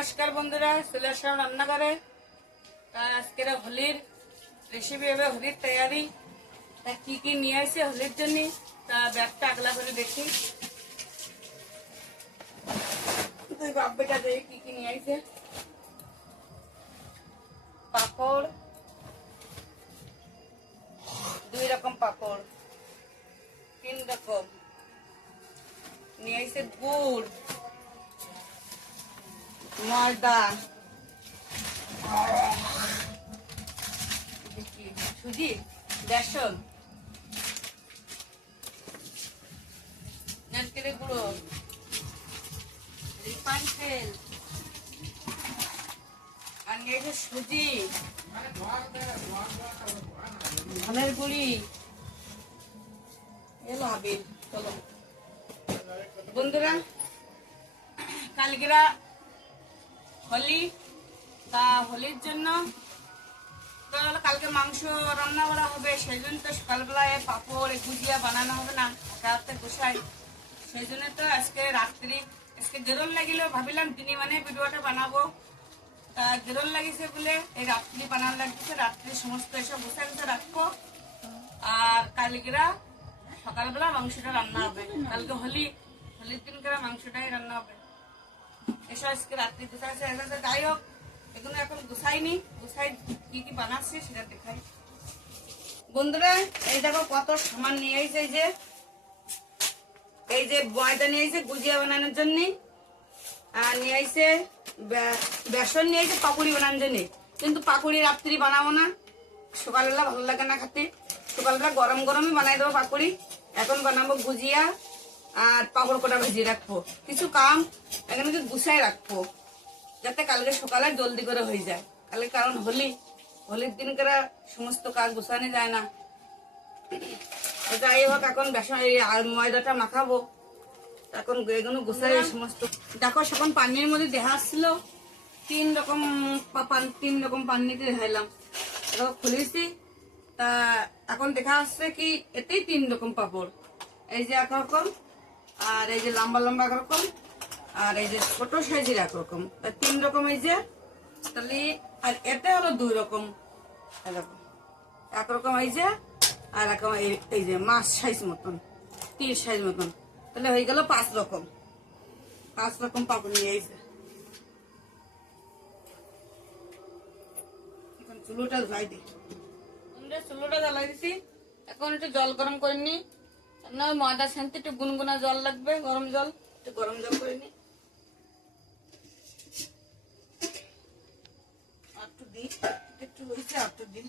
নমস্কার বন্ধুরা, চলে আসলাম রান্নাঘরে। তা আজকের হোলির রেসিপি হবে, হোলির তৈরি। তা কি কি নিয়ে আসছে হোলির জন্য, তা ব্যাগটা আগলা করে দেখি। দুই বাপ বেটা দেখি কি কি নিয়ে আসছে। পাপড়, 2 রকম পাপড়, 3 রকম নিয়ে আসছে। গুড়, ময়দা, সুজি, বেসন, নারকেলের গুঁড়ো, রিফাইন্ড তেল, আর নিয়েছে সুজি, ধানের গুঁড়ি, এলো আবির। চলো বন্ধুরা, কালকেরা হোলি। তা হোলির জন্য কালকে মাংস রান্না করা হবে, সেই জন্য তো সকালবেলায় পাঁপড় গুজিয়া বানানো হবে না, রাতে গোসাই। সেই জন্য তো আজকে রাত্রি, আজকে জেরল লাগিল, ভাবিলাম দিনে মানে ভিডিওটা বানাবো। তা জেরল লাগিছে বলে এই রাত্রি বানানো লাগছে। রাত্রি সমস্ত এসব গোসাই গোসা রাখবো, আর কালকেরা সকালবেলা মাংসটা রান্না হবে। কালকে হোলি, হোলির দিন করে মাংসটাই রান্না হবে। এসব আজকে রাত্রি গোসাই। যাই হোক, এগুলো এখন গুছাইনি, গুছাই কি কি বানাচ্ছে সেটা দেখাই। বন্ধুরা, এই দেখো কত সামান নিয়ে এসেছে। এই যে ময়দা নিয়ে এসে গুজিয়া বানানোর জন্য, আর নিয়ে এসে বেসন নিয়ে এসে পাকুড়ি বানানোর জন্য। কিন্তু পাকুড়ি রাত্রি বানাবো না, সকালবেলা ভালো লাগে না খেতে। সকালবেলা গরম গরমই বানাই দেবো পাকুড়ি। এখন বানাবো গুজিয়া আর পাপড় কোটা ভেজে রাখবো। কিছু কাম এখানে গুছাই রাখবো, যাতে কালকে সকালে জলদি করে হয়ে যায়। কালকে কারণ হোলি, হোলির দিন করে সমস্ত কাজ গুছানো যায় না। যাই হোক, এখন বেসন ময়দাটা মাখাবো। এখন এগুলো গুছাই সমস্ত। দেখো এখন পানির মধ্যে দেখা আসছিল 3 রকম পানিতে দেখাইলাম। দেখো খুলেছি, তা এখন দেখা আসছে কি এতেই 3 রকম পাপড়। এই যে একরকম, আর এই যে লম্বা লম্বা একরকম, আর এই যে ছোট সাইজের একরকম। 3 রকম। এই যে তাহলে, আর এতে হলো 2 রকম। একরকম এই যে, আর একরকম এই যে মাছ সাইজ মতন, 30 সাইজ মতন। তাহলে হয়ে গেল 5 রকম। 5 রকম পাপড় নিয়ে এসে এখন চুলোটা জ্বালাই দিই। চুলোটা জ্বালাই দিছি। এখন একটু জল গরম করে নি, না ময়দা ছানতে একটু গুনগুনা জল লাগবে, গরম জল। একটু গরম জল করে নি, একটু দিই, একটু হয়েছে একটু দিই।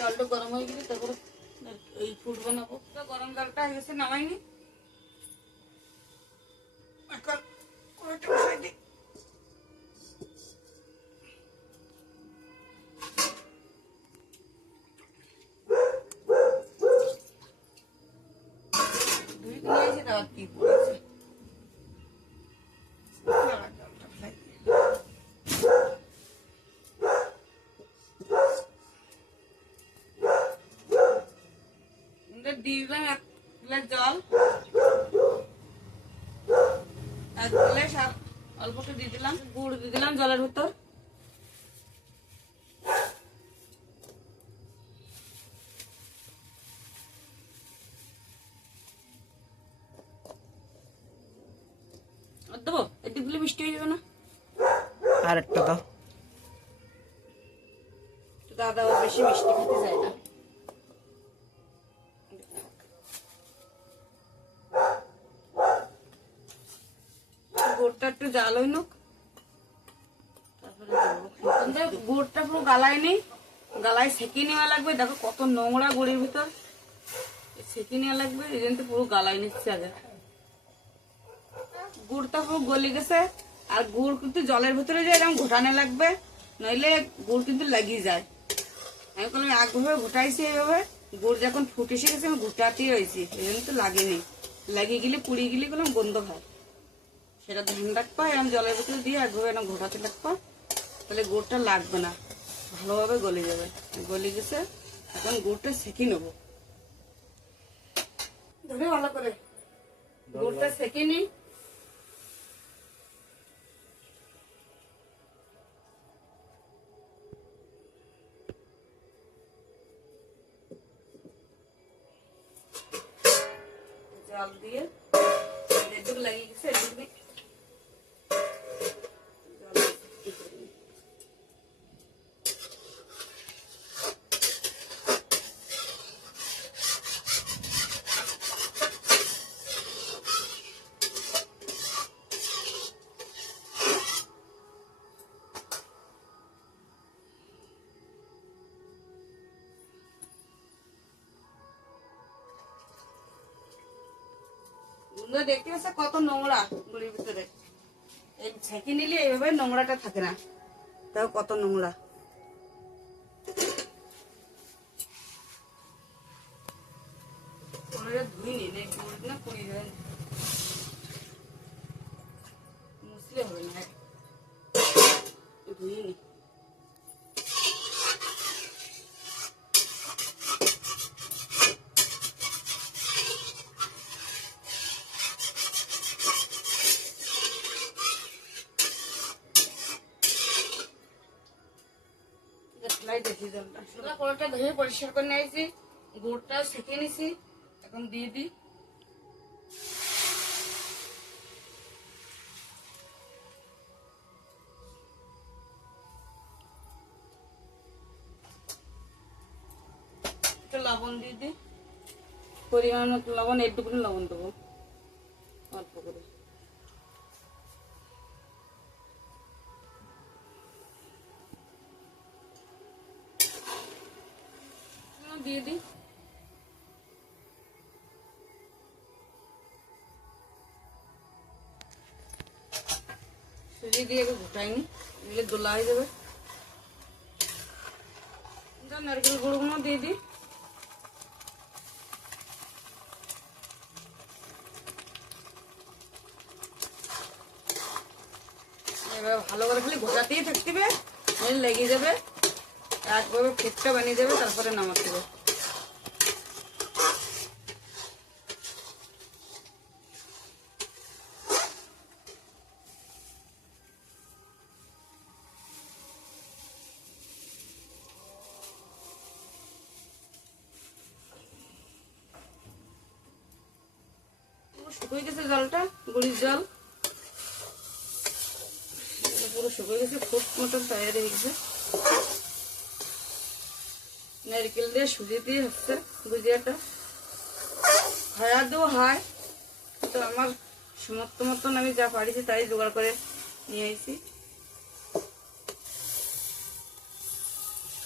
জলটা গরম হয়ে গেলে তারপরে এই ফুড বানাবো। গরম জলটা হয়ে গেছে, নামাইনি। এখন কড়াইটা বসাই দিই। দুই কিনে এসে দেওয়ার কি পড়েছে। দিয়ে দিলাম 1 গ্লাস জল, 1 গ্লাস আর অল্প একটু দিয়ে দিলাম গুড়, দিয়ে দিলাম জলের ভিতর। দেবো, এদিক দিলে মিষ্টি হয়ে যাবে না। আর একটা দাও। দাদা বেশি মিষ্টি খেতে চায় না। গুড়টা একটু জাল হই নুক, তারপরে গুড়টা পুরো গালায় নেই, গালায় সেঁকে নেওয়া লাগবে। দেখো কত নোংরা গুড়ের ভিতর, সেঁকে নেওয়া লাগবে। এই জন্য পুরো গালায় নিচ্ছে আগে। গুড়টা পুরো গলে গেছে, আর গুড় কিন্তু জলের ভিতরে যে এরকম ঘোটানো লাগবে, নইলে গুড় কিন্তু লাগিয়ে যায়। আমি বললাম একভাবে ঘোটাইছি, এইভাবে গুড় যখন ফুটে এসে গেছে আমি ঘোটাতেই রয়েছি, এই জন্য তো লাগেনি। লাগিয়ে গেলে পুড়িয়ে গেলে কোনো গন্ধ হয়, সেটা ধ্যান রাখবা। এরকম জলের ভিতরে দিয়ে একভাবে এরকম ঘোটাতে লাগবা, তাহলে গুড়টা লাগবে না, ভালোভাবে গলে যাবে। গলে গেছে, এখন গুড়টা সেঁকে নেবো। ধরে ভালো করে গুড়টা সেঁকে নিই। জল দিয়ে এদিকে লাগিয়ে গেছে, এদিকে দেখতে পাচ্ছে কত নোংরা গুড়ির ভিতরে। এই ছেঁকে নিলে এইভাবে নোংরাটা থাকে না, তাও কত নোংরা। ধুইনি না পুড়ি যাবে, মুছলে হবে না, ধুইনি। কড়াটা ধুয়ে পরিষ্কার করে নিয়েছি, গুড়টা সেঁকে নিছি, এখন দিয়ে দিই। একটু লবণ দিয়ে দিই, পরিমাণ মতো লবণ, একটুকু লবণ দেবো অল্প করে। দিয়ে দিই। সুজি দিয়ে ঘুটাইনি, দিলে দোলা হয়ে যাবে। নারকেল গুঁড়োগুলো দিয়ে দিই। এবার ভালো করে খালি ঘোটাতেই থাকতে হবে, লেগে যাবে, একভাবে ফেটটা বানিয়ে যাবে, তারপরে নামাতে হবে। শুকিয়ে গেছে জলটা, গুড়ির জল পুরো শুকিয়ে গেছে, খুব মতন তৈরি হয়ে গেছে। নারকেল দিয়ে সুজি দিয়ে হচ্ছে গুজিয়াটা, হায়া দেওয়া হয়, তো আমার সমর্থ মতন আমি যা পারিছি তাই জোগাড় করে নিয়ে আসি।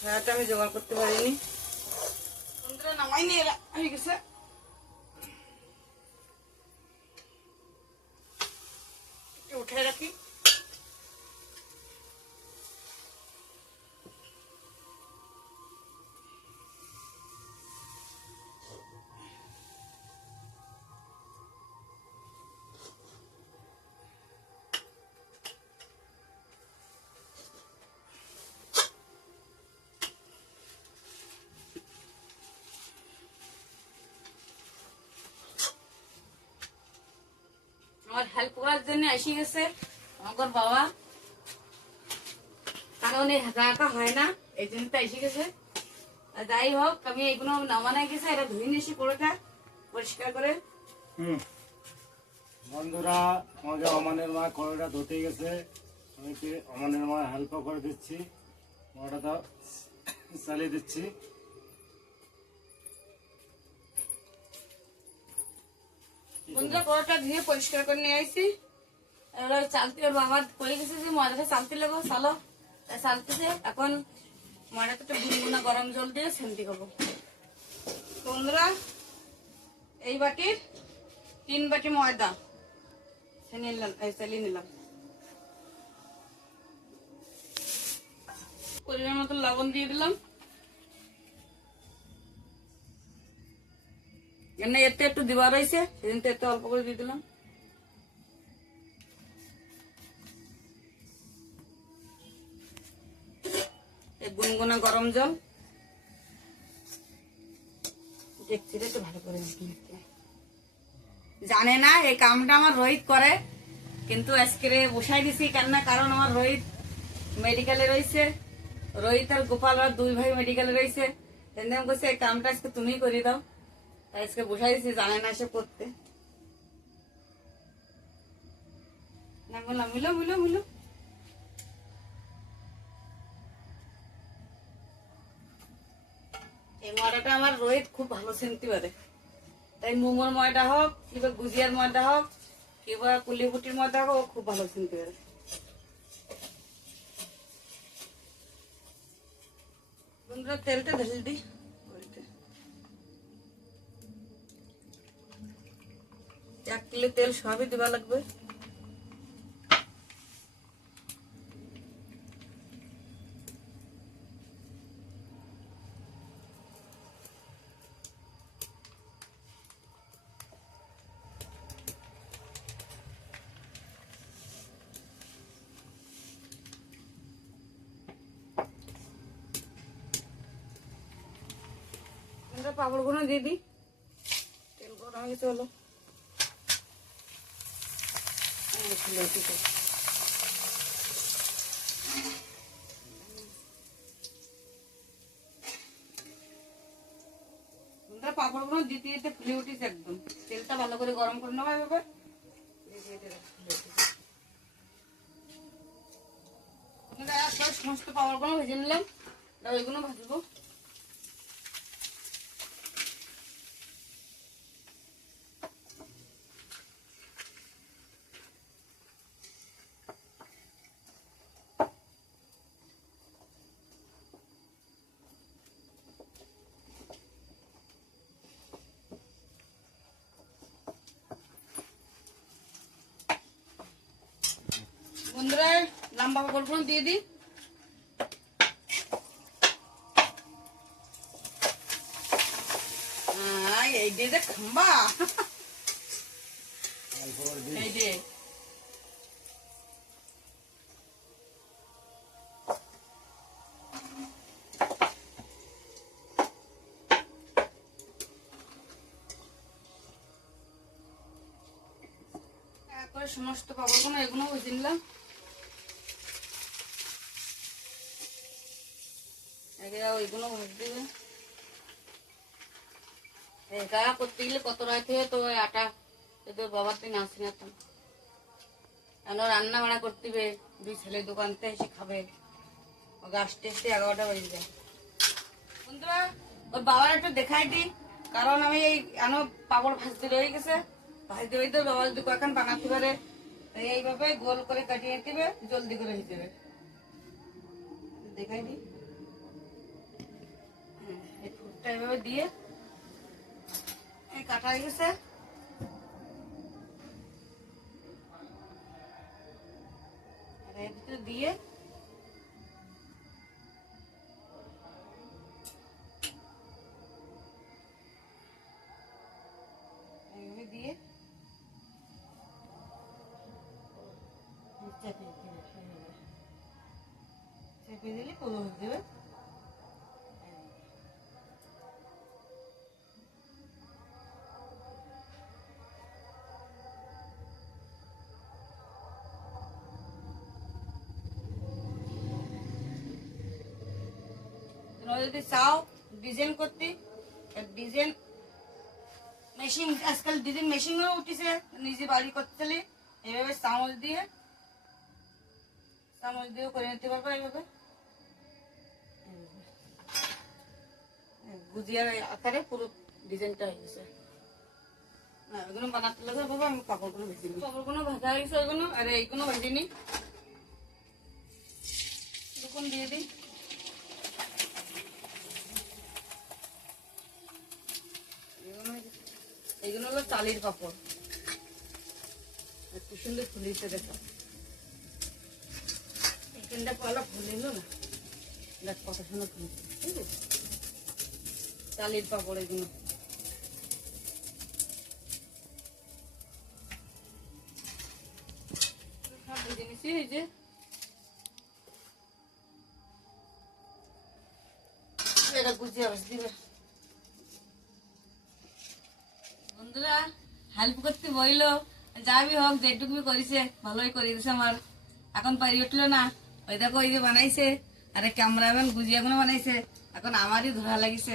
হায়াটা আমি জোগাড় করতে পারিনি, নামাই নিয়ে হয়ে গেছে। উঠে রাখি। আমার হেল্প করার জন্য এসে গেছে আমার বাবা, কারণ একা একা হয় না, এই জন্য তো এসে গেছে। যাই হোক, আমি এগুলো নামানো গেছে, এটা ধুয়ে নিয়েছি পুরোটা পরিষ্কার করে। বন্ধুরা, আমাকে অমানের মা কড়াইটা ধুতে গেছে, আমি অমানের মা হেল্প করে দিচ্ছি, কড়াটা চালিয়ে দিচ্ছি। বন্ধুরা, কড়াটা ধুয়ে পরিষ্কার করে নিয়ে আসছি। এবার চালতে, ওর বাবা কয়ে গেছে যে ময়দাটা চালতে লাগো, চালো, চালতেছে। এখন ময়দাটা একটু গুনগুনা গরম জল দিয়ে সেন্তি করবো। বন্ধুরা, এই বাটির 3 বাটি ময়দা চালিয়ে নিলাম। পরিমাণ মতো লবণ দিয়ে দিলাম। এতে একটু দিবার রয়েছে, সেদিন তো একটু অল্প করে দিয়ে দিলাম। এই গুনগুনা গরম জল দেখছি রে তো ভালো করে জানে না এই কামটা আমার রোহিত করে, কিন্তু আজকে বসাই দিছি কেন, কারণ আমার রোহিত মেডিকেলে রয়েছে, রোহিত আর গোপাল আর দুই ভাই মেডিকেলে রয়েছে। আমি বলছি এই কামটা আজকে তুমি করে দাও, তাই আজকে বসাই দিছি, জানে না সে করতে। না বললাম মিলো মিলো মিলো। এই ময়দাটা আমার রোহিত খুব ভালো চিনতে পারে, তাই মোমোর ময়দা হোক কিংবা গুজিয়ার ময়দা হোক কিংবা কুলিপুটির ময়দা হোক, ও খুব ভালো চিনতে পারে। বন্ধুরা তেলটা ঢেলে দিই, 1 কিলো তেল সবই দিবা লাগবে। পাপড় গুলো দিয়ে দিই, তেল গরম হয়ে গেছে হলো। পাপড় গুলো দিতে দিতে ফুলে উঠিস একদম, তেলটা ভালো করে গরম করে নেওয়া এভাবে। সমস্ত পাপড় গুলো ভেজে নিলাম, ওইগুলো ভাজবো। বন্ধুরা লম্বা পাপড়গুলো দিয়ে দিই। এই যে খাম্বা, এই যে সমস্ত পাপড়গুলো এগুলো ভেজে নিলাম। ওইগুলো ভাজ দিবে। এটা করতে গেলে কত রাত হয়ে তো আটা তোর বাবার দিন আসি না তো, কেন রান্না বান্না করতে হবে, 2 ছেলে দোকানতে এসে খাবে, আসতে আসতে 11টা বেজে যায়। বন্ধুরা ওর বাবার একটু দেখাই দিই, কারণ আমি এই আনো পাপড় ভাজতে রয়ে গেছে, ভাজতে হইতে বাবা যদি কয়েকখান বানাতে পারে, তাই এইভাবে গোল করে কাটিয়ে দিবে, জলদি করে হয়ে যাবে। দেখাই দিই, এই ফুটটা এইভাবে দিয়ে কাটা হয়ে গেছে। এর ভিতরে দিয়ে এইভাবে দিয়ে চেপে দিলে পুরো হয়ে যাবে। যদি চাও ডিজাইন করতে, ডিজাইন মেশিন আজকাল ডিজাইন মেশিনও উঠেছে, নিজে বাড়ি করতে গেলে এইভাবে চামচ দিয়েও করে নিতে পারবো। এইভাবে গুজিয়ার আকারে পুরো ডিজাইনটা হয়ে গেছে। এগুলো বানাতে লাগে বাবা, আমি পাপড়গুলো ভেজে নিই। পাপড়গুলো ভাজা হয়ে গেছে ওইগুলো, আর এইগুলো ভেজে নিই। এরকম দিয়ে দিই। এইগুলো হলো চালের পাপড়, কি সুন্দর ফুলিতে দেখো, এখানটা পালা ফুলিল না, দেখ কত সুন্দর ফুলিছে। ঠিক আছে, চালের পাপড় এগুলো। সব ভেজে নিচ্ছি। এই যে গুজিয়া বেশ দিবে। বন্ধুরা হেল্প করতে বইলো, যাবি হোক যেটুকু করেছে ভালোই করে দিছে আমার। এখন পারি উঠলো না, ওই দেখো ওই যে বানাইছে, আরে ক্যামেরাম্যান গুজিয়াগুলো বানাইছে, এখন আমারই ধরা লাগিছে,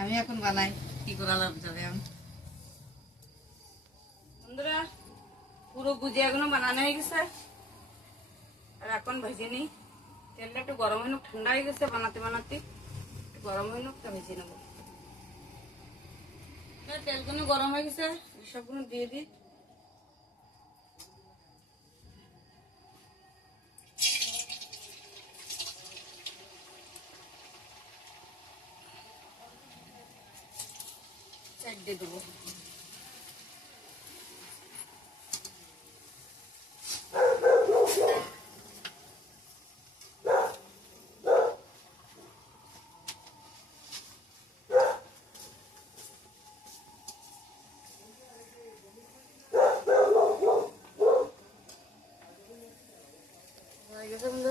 আমি এখন বানাই, কি করা যাবে আমি। বন্ধুরা পুরো গুজিয়াগুলো বানানো হয়ে গেছে, আর এখন ভেজে নিই। তেলটা একটু গরম হয়ে ঠান্ডা হয়ে গেছে, বানাতে বানাতে গরম হয়ে তা ভেজে নেবো। তেলগুলো গরম হয়ে গেছে, সবগুলো দিয়ে দিই। দিয়ে দেবো।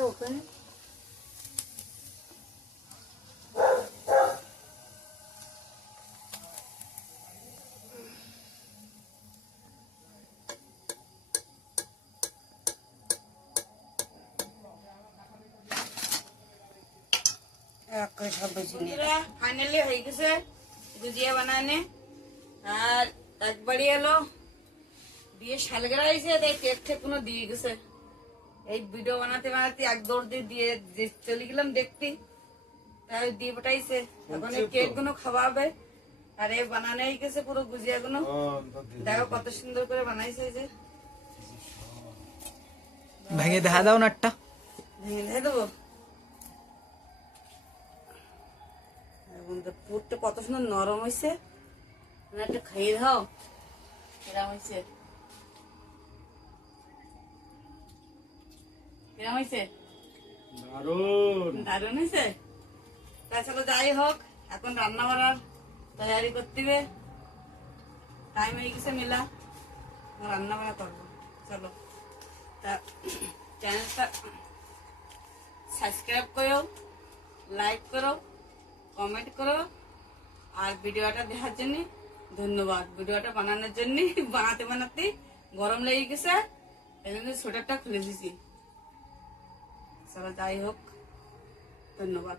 ওখানে ফাইনালি হয়ে গেছে গুজিয়া বানানে। আর একবারই এলো দিয়ে সালগেরা হয়েছে, তাই কেক ঠেক কোনো দিয়ে গেছে। এই ভিডিও বানাতে বানাতে এক দৌড় দিয়ে চলে গেলাম দেখতে, তাই দিয়ে পাঠাইছে। এখন এই কেক গুলো খাওয়াবে, আর এই বানানো হয়ে গেছে পুরো গুজিয়া গুলো। দেখো কত সুন্দর করে বানাইছে। যে ভেঙে দেখা দাও না একটা, ভেঙে দিয়ে দেবো। পুরটা কত সুন্দর নরম হয়েছে, একটা খাইয়ে দাও কিরম হয়েছে, কিরম হয়েছে? দারুণ দারুণ হয়েছে। তাছাড়া যাই হোক, এখন রান্না বাড়ার তৈরি করতে হবে, টাইম হয়ে গেছে মেলা, রান্না বাড়া করবো। চলো, তা চ্যানেলটা সাবস্ক্রাইব করো, লাইক করো, কমেন্ট করো, আর ভিডিওটা দেখার জন্য ধন্যবাদ। ভিডিওটা বানানোর জন্য বানাতে বানাতে গরম লেগে গেছে, এই জন্য সোয়েটারটা খুলে দিছি। চলো যাই হোক, ধন্যবাদ।